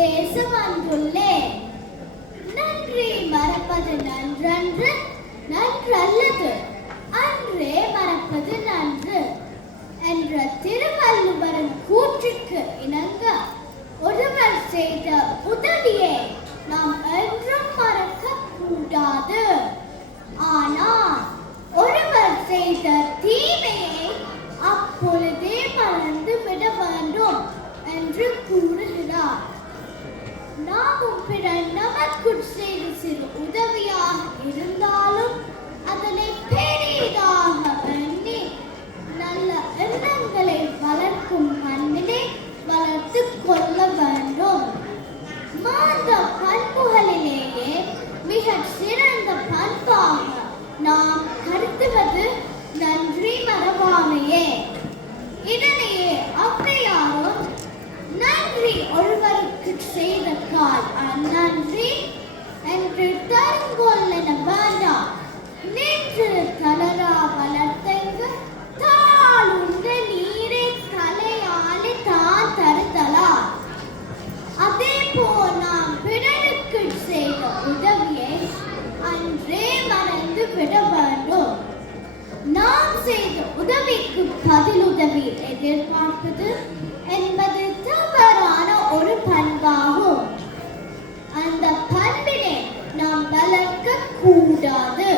பேச வந்துள்ளேன். நன்றி மறப்பது நன்றன்று, நன்றல்லது அன்றே மறப்பது நன்று என்ற திருவள்ளுவரின் கூற்றுக்கு இணங்க ஒருவர் செய்த உதவியை நாம் என்றும் மறக்க கூடாது. ஆனால் ஒருவர் செய்த தீமையை அப்பொழுதே மறந்து விட வேண்டும் என்று கூறுகிறார். நாமும் பிறர் நமக்கு செய்த சிறு உதவியாக இருந்தாலும் அதனை பெரிதாக எண்ணி நல்ல எண்ணங்களை வளர்க்கும் மண்ணினை வளர்த்து கொள்ள வேண்டும். மாந்த பண்புகளிலேயே மிக சிறந்த பண்பாக நாம் கருதுவது நன்றி மறவாமையே. இதனையே ஔவையாரும் நன்றி ஒருவருக்கு செய்த கால் அந்நன்றி என்று தருங்கொள்ளென வேண்டாம், நின்று தளரா வளர்த்தெங்கு தாளுண்ட நீரை தலையாலே தான் தருதலா. அதே போல் நாம் பிறருக்கு செய்த உதவியை அன்றே மறந்து விட வேண்டும். நாம் செய்த உதவிக்கு பதிலுதவி எதிர்பார்ப்பது என்பது தவறான ஒரு பண்பாகும். அந்த பண்பினை நாம் வளர்க்க கூடாது.